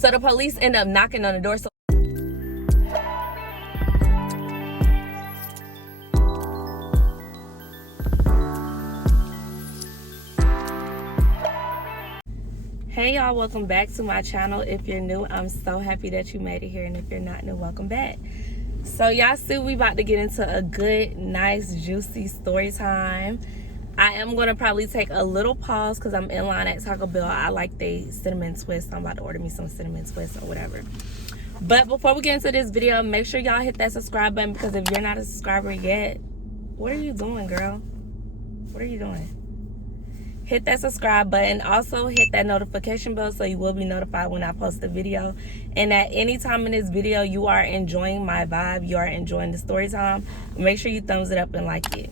So the police end up knocking on the door. So hey y'all, welcome back to my channel. If you're new, I'm so happy that you made it here, and if you're not new, welcome back. So y'all see, we about to get into a good, nice, juicy story time. I am going to probably take a little pause because I'm in line at Taco Bell. I like the cinnamon twist. I'm about to order me some cinnamon twist or whatever. But before we get into this video, make sure y'all hit that subscribe button, because if you're not a subscriber yet, what are you doing, girl? What are you doing? Hit that subscribe button. Also hit that notification bell so you will be notified when I post a video. And at any time in this video you are enjoying my vibe, you are enjoying the story time, make sure you thumbs it up and like it.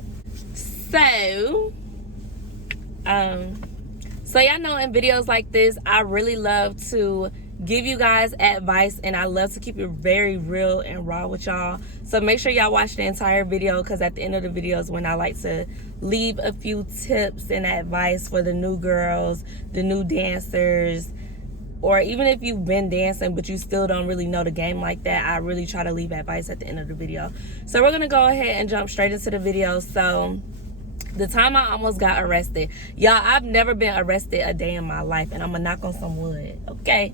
So y'all know, in videos like this, I really love to give you guys advice, and I love to keep it very real and raw with y'all. So make sure y'all watch the entire video, because at the end of the video is when I like to leave a few tips and advice for the new girls, the new dancers, or even if you've been dancing but you still don't really know the game like that. I really try to leave advice at the end of the video. So we're gonna go ahead and jump straight into the video. So the time I almost got arrested, y'all, I've never been arrested a day in my life, and I'm gonna knock on some wood, okay?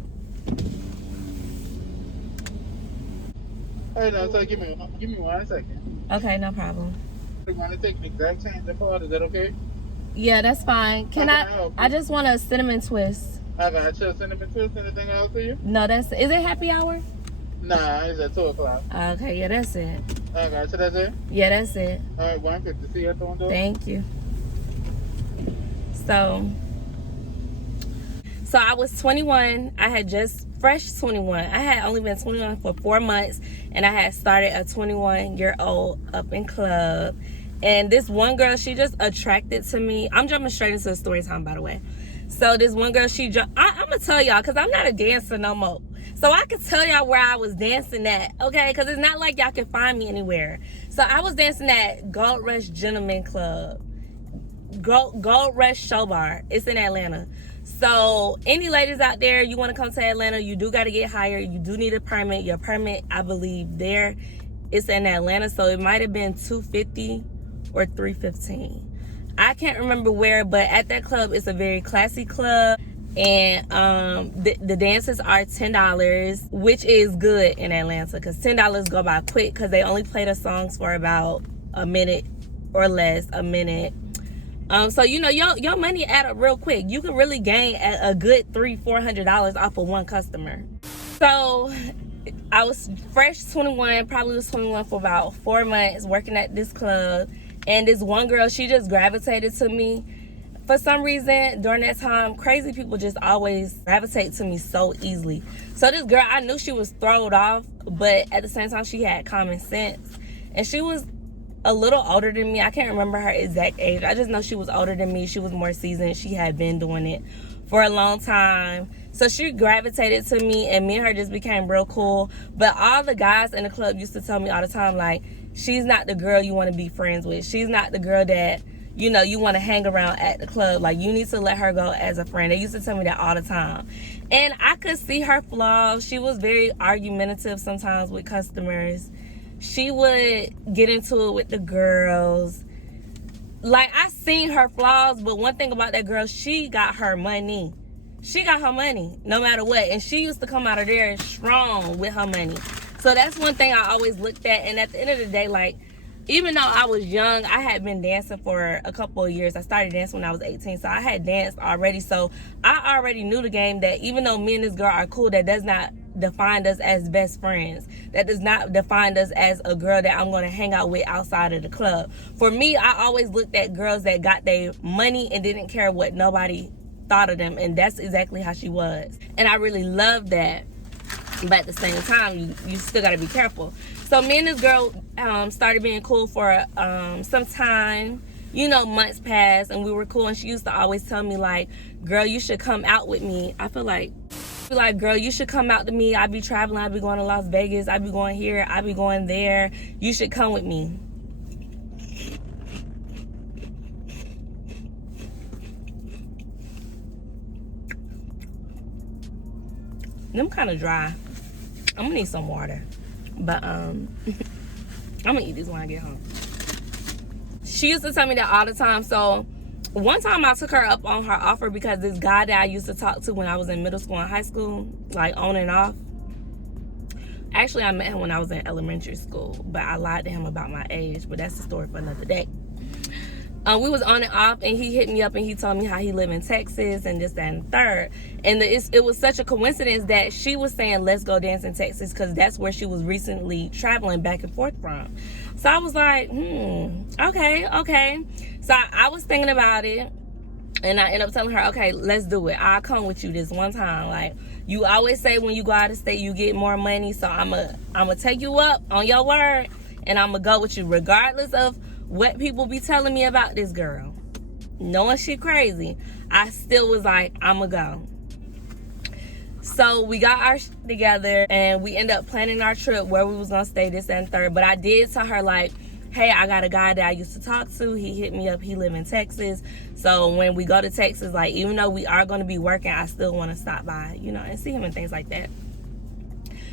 Hey, now, so give me 1 second. Okay, no problem. You want to take an exact change of card? Is that okay? Yeah, that's fine. Can I just want a cinnamon twist. I got you a cinnamon twist. Anything else for you? No, is it happy hour? Nah, it's at 2 o'clock. Okay, yeah, that's it. I got you. That's it? Yeah, that's it. All right, 150. See you at the window. Thank you. So I was 21. I had just fresh 21. I had only been 21 for 4 months, and I had started a 21-year-old up in club. And this one girl, she just attracted to me. I'm jumping straight into the story time, by the way. So this one girl, I'm gonna tell y'all, because I'm not a dancer no more. So I can tell y'all where I was dancing at, okay? Because it's not like y'all can find me anywhere. So I was dancing at Gold Rush Gentleman Club. Gold Rush Show Bar. It's in Atlanta. So any ladies out there, you want to come to Atlanta, you do got to get hired. You do need a permit. Your permit, I believe, there, it's in Atlanta. So it might have been $250 or $315. I can't remember where, but at that club, it's a very classy club. And the dances are $10, which is good in Atlanta, because $10 go by quick, because they only play the songs for about a minute or less, a minute. So you know, your money add up real quick. You can really gain a good $300-400 off of one customer. So I was fresh 21, probably was 21 for about 4 months working at this club, and this one girl, she just gravitated to me. For some reason, during that time, crazy people just always gravitate to me so easily. So this girl, I knew she was thrown off, but at the same time, she had common sense. And she was a little older than me. I can't remember her exact age. I just know she was older than me. She was more seasoned. She had been doing it for a long time. So she gravitated to me, and me and her just became real cool. But all the guys in the club used to tell me all the time, like, she's not the girl you want to be friends with. She's not the girl that, you know, you want to hang around at the club. Like, you need to let her go as a friend. They used to tell me that all the time. And I could see her flaws. She was very argumentative sometimes with customers. She would get into it with the girls. Like, I seen her flaws, but one thing about that girl, she got her money. She got her money no matter what. And she used to come out of there strong with her money. So that's one thing I always looked at. And at the end of the day, like, even though I was young, I had been dancing for a couple of years. I started dancing when I was 18, so I had danced already. So I already knew the game, that even though me and this girl are cool, that does not define us as best friends. That does not define us as a girl that I'm going to hang out with outside of the club. For me, I always looked at girls that got their money and didn't care what nobody thought of them, and that's exactly how she was. And I really loved that. But at the same time, you still got to be careful. So me and this girl started being cool for some time. You know, months passed and we were cool, and she used to always tell me, like, girl, you should come out with me. I feel like, girl, you should come out to me. I be traveling. I be going to Las Vegas. I be going here. I be going there. You should come with me. Them kind of dry. I'm gonna need some water. But I'm gonna eat this when I get home. She used to tell me that all the time. So one time I took her up on her offer because this guy that I used to talk to when I was in middle school and high school, like on and off. Actually, I met him when I was in elementary school, but I lied to him about my age, but that's the story for another day. We was on and off, and he hit me up and he told me how he lived in Texas and this, that, and the third. And it was such a coincidence that she was saying, let's go dance in Texas, because that's where she was recently traveling back and forth from. So I was like, okay. So I was thinking about it, and I ended up telling her, okay, let's do it. I'll come with you this one time. Like, you always say when you go out of state, you get more money. So I'm going to take you up on your word, and I'm going to go with you regardless of what people be telling me about this girl. Knowing she crazy, I still was like, I'm going to go. So we got our shit together, and we ended up planning our trip where we was going to stay, this and third. But I did tell her, like, hey, I got a guy that I used to talk to. He hit me up. He live in Texas. So when we go to Texas, like, even though we are going to be working, I still want to stop by, you know, and see him and things like that.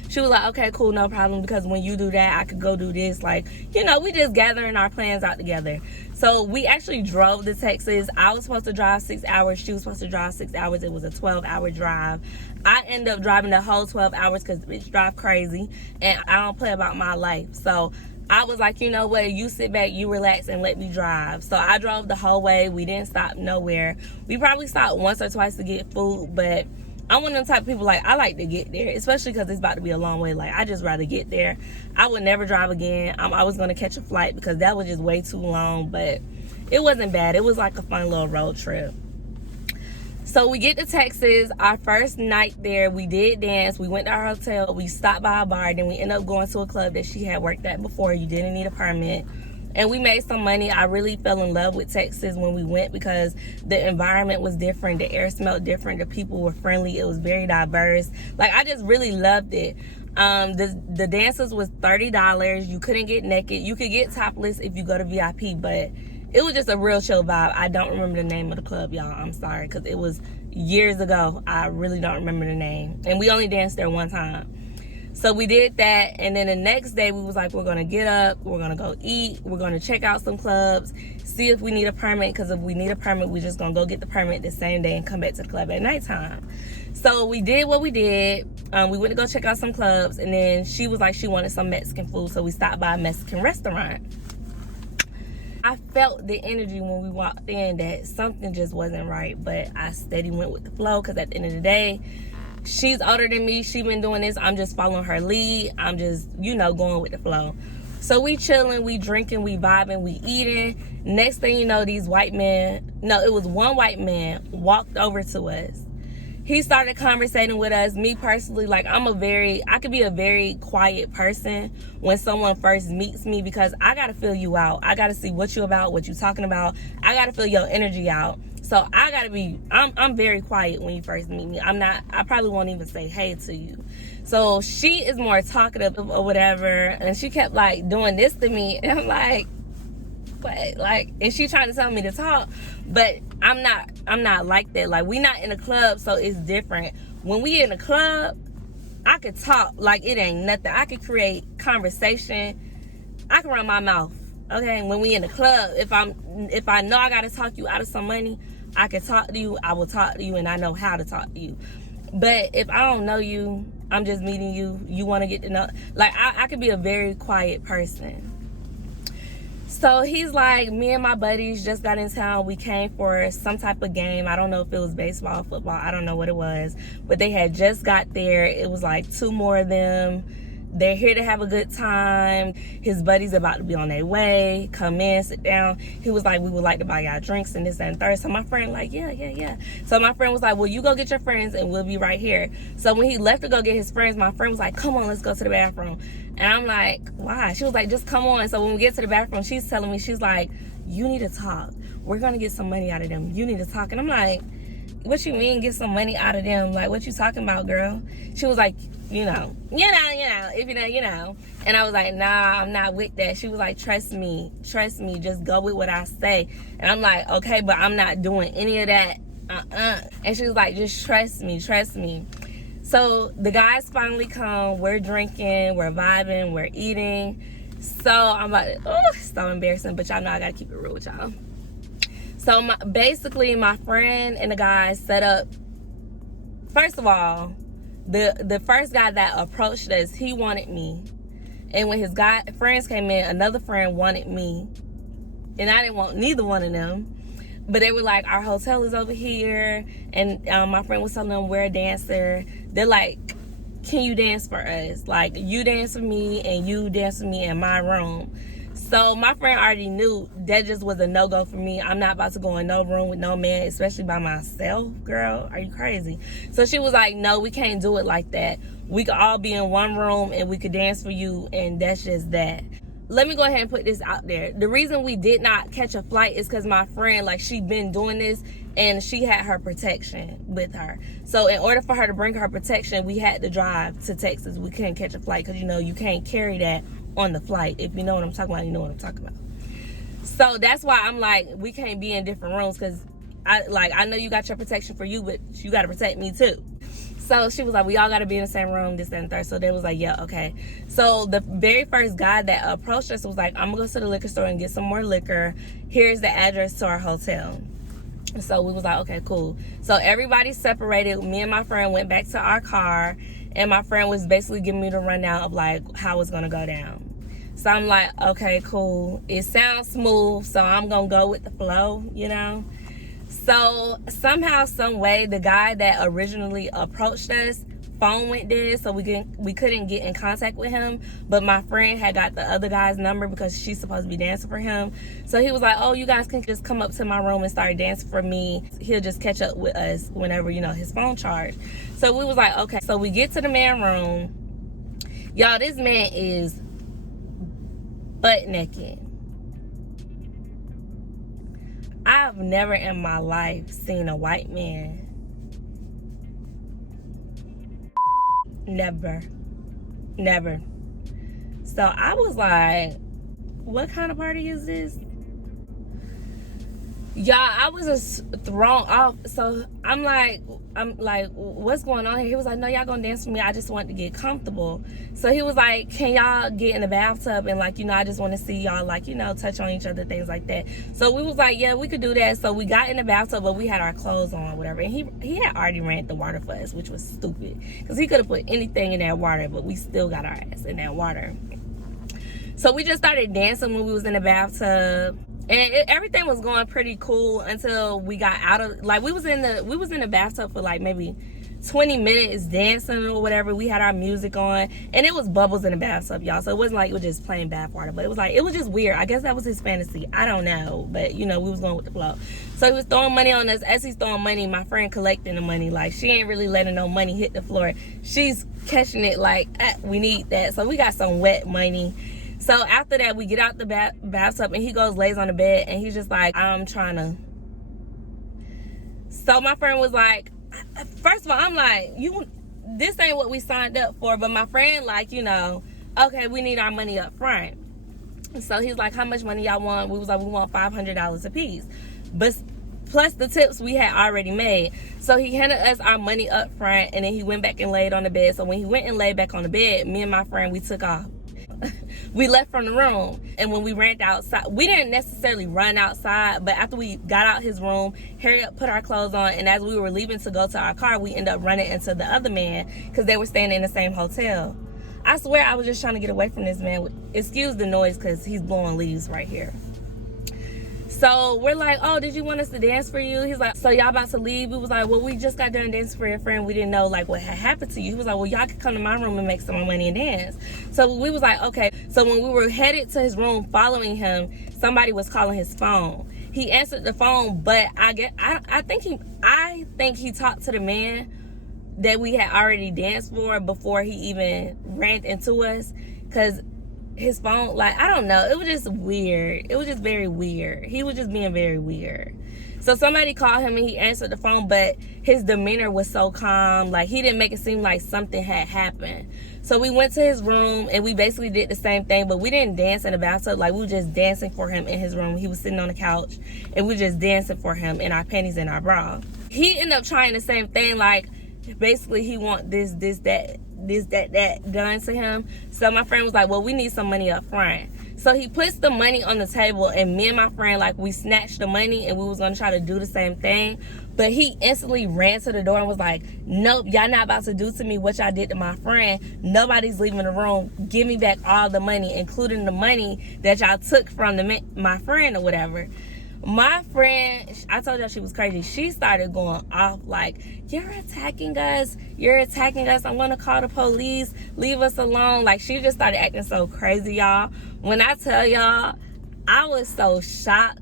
She was like, okay, cool, no problem, because when you do that, I could go do this. Like, you know, we just gathering our plans out together. So we actually drove to Texas. I was supposed to drive 6 hours. She was supposed to drive 6 hours. It was a 12-hour drive. I ended up driving the whole 12 hours because bitch drive crazy, and I don't play about my life. So I was like, you know what, you sit back, you relax, and let me drive. So I drove the whole way. We didn't stop nowhere. We probably stopped once or twice to get food, but I'm one of them type of people, like, I like to get there, especially because it's about to be a long way. Like, I just rather get there. I would never drive again. I was going to catch a flight because that was just way too long, but it wasn't bad. It was like a fun little road trip. So we get to Texas. Our first night there, we did dance. We went to our hotel. We stopped by a bar. Then we ended up going to a club that she had worked at before. You didn't need a permit. And we made some money. I really fell in love with Texas when we went because the environment was different. The air smelled different. The people were friendly. It was very diverse. Like, I just really loved it. The dances was $30. You couldn't get naked. You could get topless if you go to VIP, but it was just a real chill vibe. I don't remember the name of the club, y'all. I'm sorry, because it was years ago. I really don't remember the name. And we only danced there one time. So we did that, and then the next day we was like, we're gonna get up, we're gonna go eat, we're gonna check out some clubs, see if we need a permit, because if we need a permit, we're just gonna go get the permit the same day and come back to the club at nighttime. So we did what we did. We went to go check out some clubs, and then she was like she wanted some Mexican food, so we stopped by a Mexican restaurant. I felt the energy when we walked in that something just wasn't right, but I steady went with the flow, because at the end of the day, she's older than me. She been doing this. I'm just following her lead. I'm just, you know, going with the flow. So we chilling, we drinking, we vibing, we eating. Next thing you know, these white men, no, it was one white man walked over to us. He started conversating with us. Me personally, like, I could be a very quiet person when someone first meets me, because I got to feel you out. I got to see what you about, what you talking about. I got to feel your energy out. So I gotta be, I'm very quiet when you first meet me. I probably won't even say hey to you. So she is more talkative or whatever, and she kept like doing this to me, and I'm like, what? Like, and she trying to tell me to talk, but I'm not like that. Like, we not in a club, so it's different. When we in a club, I could talk like it ain't nothing. I could create conversation. I can run my mouth. Okay, when we in the club, if I know I gotta talk you out of some money, I can talk to you, I will talk to you, and I know how to talk to you. But if I don't know you, I'm just meeting you, you want to get to know, like, I could be a very quiet person. So he's like, me and my buddies just got in town. We came for some type of game. I don't know if it was baseball, football, I don't know what it was, but they had just got there. It was like 2 more of them. They're here to have a good time. His buddy's about to be on their way. Come in, sit down. He was like, we would like to buy y'all drinks and this and third. So my friend like, yeah. So my friend was like, well, you go get your friends and we'll be right here. So when he left to go get his friends, my friend was like, come on, let's go to the bathroom. And I'm like, why? She was like, just come on. So when we get to the bathroom, she's telling me, she's like, you need to talk. We're going to get some money out of them. You need to talk. And I'm like, what you mean get some money out of them? Like, what you talking about, girl? She was like, you know, if you know, you know. And I was like, nah, I'm not with that. She was like, trust me, just go with what I say. And I'm like, okay, but I'm not doing any of that. And she was like, just trust me. So the guys finally come. We're drinking, we're vibing, we're eating. So I'm like, oh, so embarrassing, but y'all know I gotta keep it real with y'all. So basically, my friend and the guys set up. First of all, the first guy that approached us, he wanted me, and when his friends came in, another friend wanted me, and I didn't want neither one of them. But they were like, our hotel is over here, and my friend was telling them we're a dancer. They're like, can you dance for us? Like, you dance for me and you dance for me in my room. So my friend already knew that just was a no-go for me. I'm not about to go in no room with no man, especially by myself. Girl, are you crazy? So she was like, no, we can't do it like that. We could all be in one room and we could dance for you, and that's just that. Let me go ahead and put this out there. The reason we did not catch a flight is because my friend, like, she been doing this and she had her protection with her. So in order for her to bring her protection, we had to drive to Texas. We couldn't catch a flight because, you know, you can't carry that on the flight. If you know what I'm talking about, you know what I'm talking about. So that's why I'm like, we can't be in different rooms, because I know you got your protection for you, but you got to protect me too. So she was like, we all got to be in the same room, this, that, and third. So they was like, yeah, okay. So the very first guy that approached us was like, I'm going to go to the liquor store and get some more liquor. Here's the address to our hotel. So we was like, okay, cool. So everybody separated. Me and my friend went back to our car, and my friend was basically giving me the rundown of like how it's going to go down. So I'm like, okay, cool. It sounds smooth, so I'm going to go with the flow, you know. So somehow, some way, the guy that originally approached us, phone went dead, so we couldn't get in contact with him. But my friend had got the other guy's number because she's supposed to be dancing for him. So he was like, oh, you guys can just come up to my room and start dancing for me. He'll just catch up with us whenever, you know, his phone charged. So we was like, okay. So we get to the man room. Y'all, this man is butt naked. I've never in my life seen a white man. Never. So I was like, what kind of party is this? Y'all, I was just thrown off. So I'm like, what's going on here? He was like, no, y'all gonna dance for me. I just want to get comfortable. So he was like, can y'all get in the bathtub? And like, you know, I just want to see y'all, like, you know, touch on each other, things like that. So we was like, yeah, we could do that. So we got in the bathtub, but we had our clothes on, whatever. And he had already ran the water for us, which was stupid, because he could have put anything in that water, but we still got our ass in that water. So we just started dancing when we was in the bathtub. And everything was going pretty cool until we got out of, like, we was in the bathtub for like maybe 20 minutes dancing or whatever. We had our music on, and it was bubbles in the bathtub, y'all. So it wasn't like it was just plain bath water, but it was just weird. I guess that was his fantasy. I don't know, but you know, we was going with the flow. So he was throwing money on us. As he's throwing money, my friend collecting the money. Like, she ain't really letting no money hit the floor. She's catching it like, we need that. So we got some wet money. So after that, we get out the bathtub, and he goes, lays on the bed, and he's just like, I'm trying to. So my friend was like, first of all, I'm like, this ain't what we signed up for. But my friend, like, you know, okay, we need our money up front. So he's like, how much money y'all want? We was like, we want $500 a piece. But plus the tips we had already made. So he handed us our money up front, and then he went back and laid on the bed. So when he went and laid back on the bed, me and my friend, we took off. We left from the room, and when we ran outside, we didn't necessarily run outside, but after we got out his room, hurry up, put our clothes on, and as we were leaving to go to our car, we ended up running into the other man because they were staying in the same hotel. I swear I was just trying to get away from this man. Excuse the noise because he's blowing leaves right here. So we're like, oh, did you want us to dance for you? He's like, so y'all about to leave? We was like, well, we just got done dancing for your friend. We didn't know like what had happened to you. He was like, well, y'all could come to my room and make some more money and dance. So we was like, okay. So when we were headed to his room following him, somebody was calling his phone. He answered the phone, but I think he talked to the man that we had already danced for before he even ran into us, because his phone, like, I don't know, it was just weird. It was just very weird. He was just being very weird. So somebody called him and he answered the phone, but his demeanor was so calm. Like, he didn't make it seem like something had happened. So we went to his room and we basically did the same thing, but we didn't dance in the bathtub. Like, we were just dancing for him in his room. He was sitting on the couch and we were just dancing for him in our panties and our bra. He ended up trying the same thing, like, basically he want this, that done to him. So my friend was like, well, we need some money up front. So he puts the money on the table, and me and my friend, like, we snatched the money and we was gonna try to do the same thing. But he instantly ran to the door and was like, nope, y'all not about to do to me what y'all did to my friend. Nobody's leaving the room. Give me back all the money, including the money that y'all took from my friend or whatever. My friend, I told y'all she was crazy. She started going off like, you're attacking us. I'm gonna call the police. Leave us alone. Like, she just started acting so crazy, y'all. When I tell y'all, I was so shocked.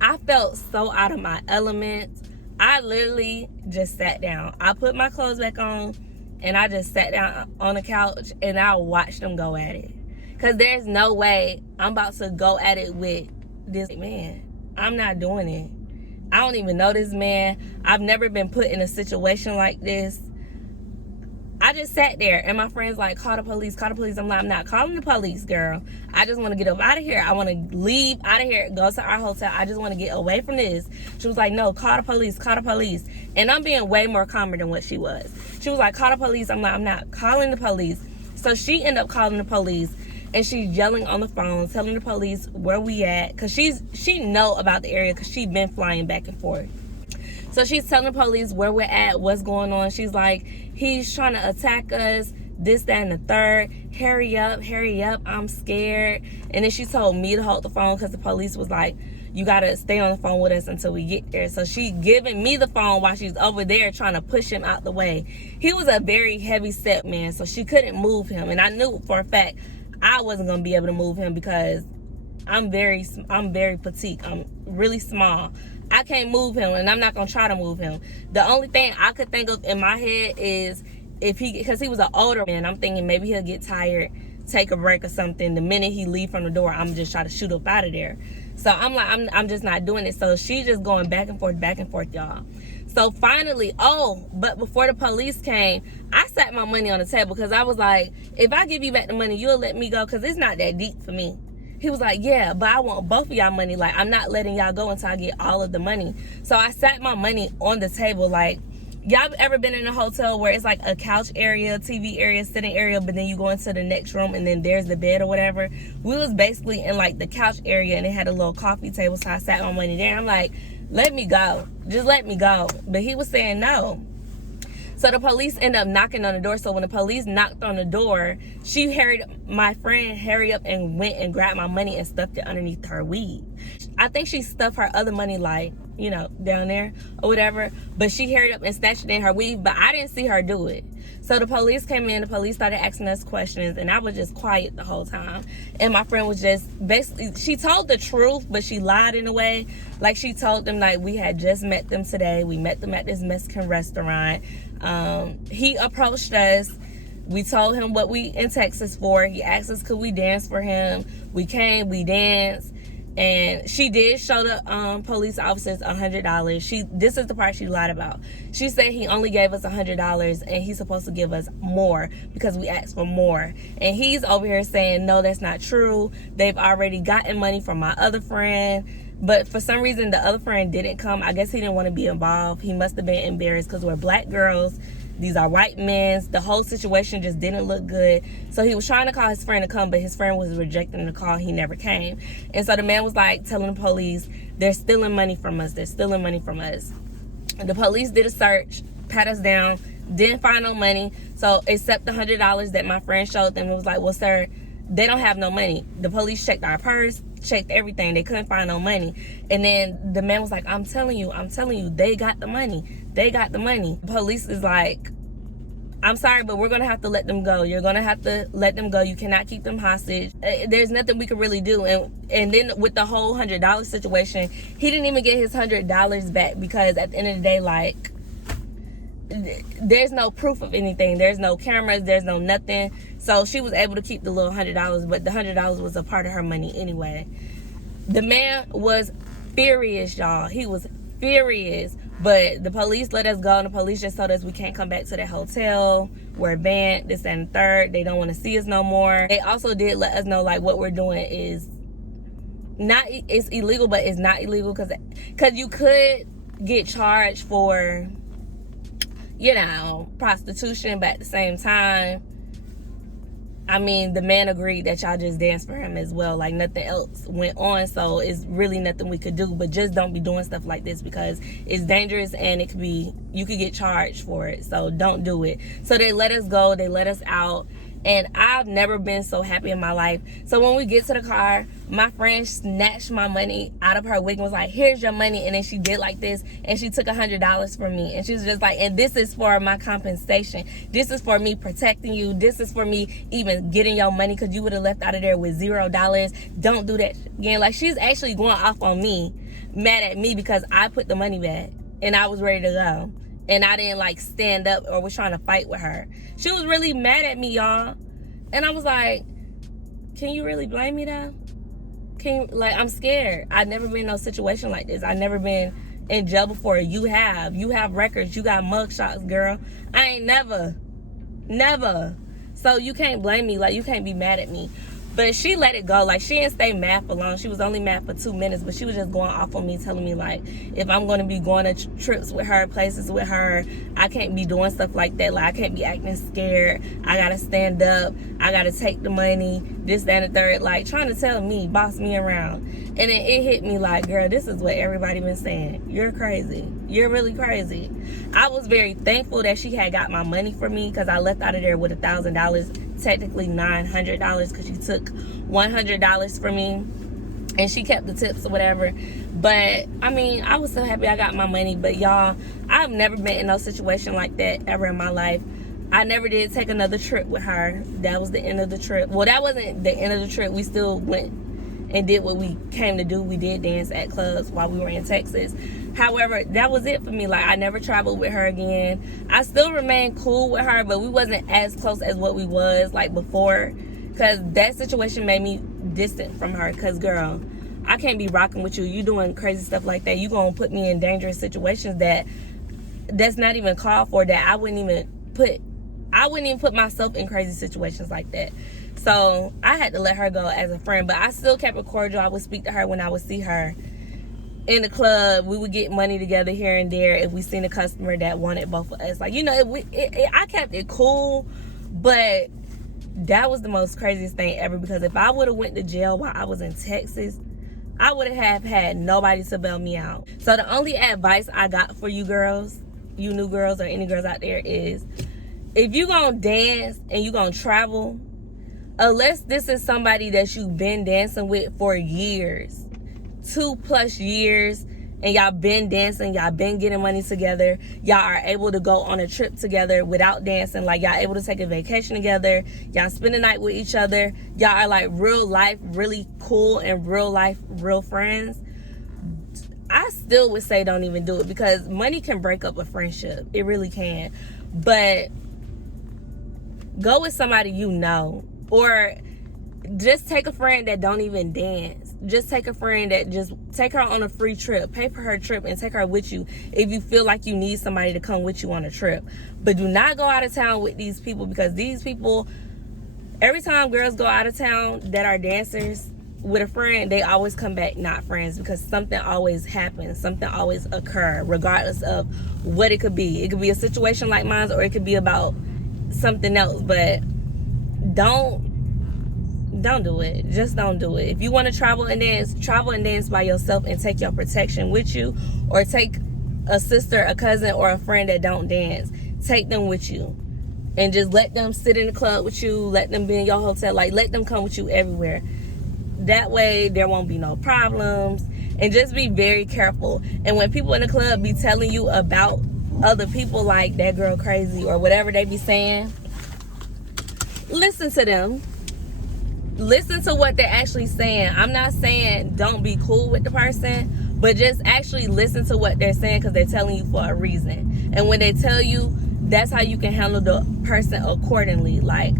I felt so out of my element. I literally just sat down. I put my clothes back on and I just sat down on the couch and I watched them go at it. Because there's no way I'm about to go at it with this man. I'm not doing it. I don't even know this man. I've never been put in a situation like this. I just sat there and my friend's like, call the police. I'm like, I'm not calling the police, girl. I just want to get up out of here. I want to leave out of here, go to our hotel. I just want to get away from this. She was like, no, call the police. And I'm being way more calmer than what she was. She was like, call the police. I'm like, I'm not calling the police. So she ended up calling the police and she's yelling on the phone, telling the police where we at. Cause she know about the area cause she been flying back and forth. So she's telling the police where we're at, what's going on. She's like, he's trying to attack us, this, that, and the third. Hurry up, I'm scared. And then she told me to hold the phone because the police was like, you gotta stay on the phone with us until we get there. So she giving me the phone while she's over there trying to push him out the way. He was a very heavy set man, so she couldn't move him. And I knew for a fact I wasn't gonna be able to move him because I'm very petite. I'm really small. I can't move him, and I'm not gonna try to move him. The only thing I could think of in my head is because he was an older man, I'm thinking maybe he'll get tired, take a break or something. The minute he leave from the door, I'm just try to shoot up out of there. So I'm like, I'm just not doing it. So she just going back and forth, y'all. So finally, but before the police came, I sat my money on the table because I was like, if I give you back the money, you'll let me go because it's not that deep for me. He was like, yeah, but I want both of y'all money. Like, I'm not letting y'all go until I get all of the money. So I sat my money on the table. Like, y'all ever been in a hotel where it's like a couch area, TV area, sitting area, but then you go into the next room and then there's the bed or whatever? We was basically in like the couch area and it had a little coffee table. So I sat my money there. I'm like, let me go. Just let me go. But he was saying no. So the police ended up knocking on the door. So when the police knocked on the door, my friend hurried up and went and grabbed my money and stuffed it underneath her weave. I think she stuffed her other money like, down there or whatever. But she hurried up and snatched it in her weave, but I didn't see her do it. So the police came in, the police started asking us questions, and I was just quiet the whole time. And my friend was just basically, she told the truth, but she lied in a way. Like, she told them, like, we had just met them today. We met them at this Mexican restaurant. He approached us. We told him what we in Texas for. He asked us could we dance for him. We came, we danced. And she did show the police officers $100. This is the part she lied about. She said he only gave us $100 and he's supposed to give us more because we asked for more. And he's over here saying, no, that's not true. They've already gotten money from my other friend. But for some reason, the other friend didn't come. I guess he didn't want to be involved. He must have been embarrassed because we're black girls. These are white men. The whole situation just didn't look good. So he was trying to call his friend to come, but his friend was rejecting the call. He never came. And so the man was like telling the police, they're stealing money from us. The police did a search, pat us down, didn't find no money. So except the $100 that my friend showed them, it was like, well, sir, they don't have no money. The police checked our purse, checked everything. They couldn't find no money. And then the man was like, I'm telling you, they got the money. The police is like, I'm sorry, but we're going to have to let them go. You're going to have to let them go. You cannot keep them hostage. There's nothing we can really do. And then with the whole $100 situation, he didn't even get his $100 back because at the end of the day, like, there's no proof of anything. There's no cameras. There's no nothing. So she was able to keep the little $100, but the $100 was a part of her money anyway. The man was furious, y'all. He was furious. But the police let us go, and the police just told us we can't come back to that hotel. We're banned, this and the third. They don't want to see us no more. They also did let us know, like, what we're doing is it's illegal, but it's not illegal because you could get charged for prostitution, but at the same time, I mean, the man agreed that y'all just danced for him as well. Like, nothing else went on, so it's really nothing we could do. But just don't be doing stuff like this because it's dangerous and you could get charged for it. So don't do it. So they let us go. They let us out. And I've never been so happy in my life. So when we get to the car, my friend snatched my money out of her wig and was like, here's your money. And then she did like this and she took $100 from me. And she was just like, and this is for my compensation. This is for me protecting you. This is for me even getting your money because you would have left out of there with $0. Don't do that again. Like, she's actually going off on me, mad at me because I put the money back and I was ready to go. And I didn't like stand up or was trying to fight with her. She was really mad at me, y'all. And I was like, can you really blame me though? I'm scared. I've never been in no situation like this. I've never been in jail before. You have records. You got mug shots, girl. I ain't never. So you can't blame me. Like, you can't be mad at me. But she let it go. Like, she didn't stay mad for long. She was only mad for 2 minutes, but she was just going off on me, telling me, like, if I'm going to be going to trips with her, places with her, I can't be doing stuff like that. Like, I can't be acting scared. I got to stand up. I got to take the money, this, that, and the third. Like, trying to tell me, boss me around. And then it hit me like, girl, this is what everybody been saying. You're crazy. You're really crazy. I was very thankful that she had got my money for me because I left out of there with $1,000. Technically $900 because she took $100 from me and she kept the tips or whatever. But I mean, I was so happy I got my money. But y'all, I've never been in no situation like that ever in my life. I never did take another trip with her. That was the end of the trip. Well, that wasn't the end of the trip. We still went and did what we came to do. We did dance at clubs while we were in Texas. However, that was it for me. Like, I never traveled with her again. I still remained cool with her, but we wasn't as close as what we was like before, because that situation made me distant from her. Because, girl, I can't be rocking with you. You doing crazy stuff like that. You gonna put me in dangerous situations that's not even called for. That I wouldn't even put myself in crazy situations like that. So I had to let her go as a friend, but I still kept it cordial. I would speak to her when I would see her in the club. We would get money together here and there if we seen a customer that wanted both of us. Like, I kept it cool, but that was the most craziest thing ever, because if I would have went to jail while I was in Texas, I would have had nobody to bail me out. So the only advice I got for you girls, you new girls or any girls out there, is if you gonna dance and you gonna travel, unless this is somebody that you've been dancing with for years, 2+ years, and y'all been dancing, y'all been getting money together, y'all are able to go on a trip together without dancing, like y'all able to take a vacation together, y'all spend the night with each other, y'all are like real life, really cool, and real life, real friends, I still would say don't even do it, because money can break up a friendship. It really can. But go with somebody you know. Or just take a friend that don't even dance. Just take a friend that just take her on a free trip. Pay for her trip and take her with you if you feel like you need somebody to come with you on a trip. But do not go out of town with these people, because these people, every time girls go out of town that are dancers with a friend, they always come back not friends, because something always happens. Something always occurs, regardless of what it could be. It could be a situation like mine, or it could be about something else. But don't do it. Just don't do it. If you want to travel and dance by yourself and take your protection with you, or take a sister, a cousin, or a friend that don't dance. Take them with you and just let them sit in the club with you. Let them be in your hotel. Like, let them come with you everywhere. That way there won't be no problems. And just be very careful. And when people in the club be telling you about other people, like that girl crazy or whatever they be saying, listen to them. Listen to what they're actually saying. I'm not saying don't be cool with the person, but just actually listen to what they're saying, because they're telling you for a reason. And when they tell you, that's how you can handle the person accordingly. Like,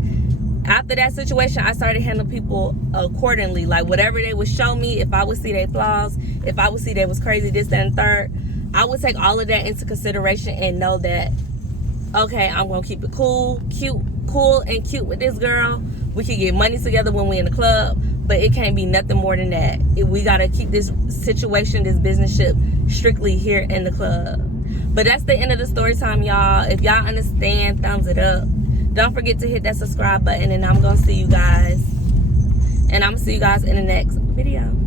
after that situation, I started handling people accordingly. Like, whatever they would show me, if I would see their flaws, if I would see they was crazy, this, that, and third, I would take all of that into consideration and know that, okay, I'm gonna keep it cool and cute with this girl. We can get money together when we in the club, but it can't be nothing more than that. We gotta keep this situation, this business ship, strictly here in the club. But that's the end of the story time, y'all. If y'all understand, thumbs it up. Don't forget to hit that subscribe button, and I'm gonna see you guys. And I'm gonna see you guys in the next video.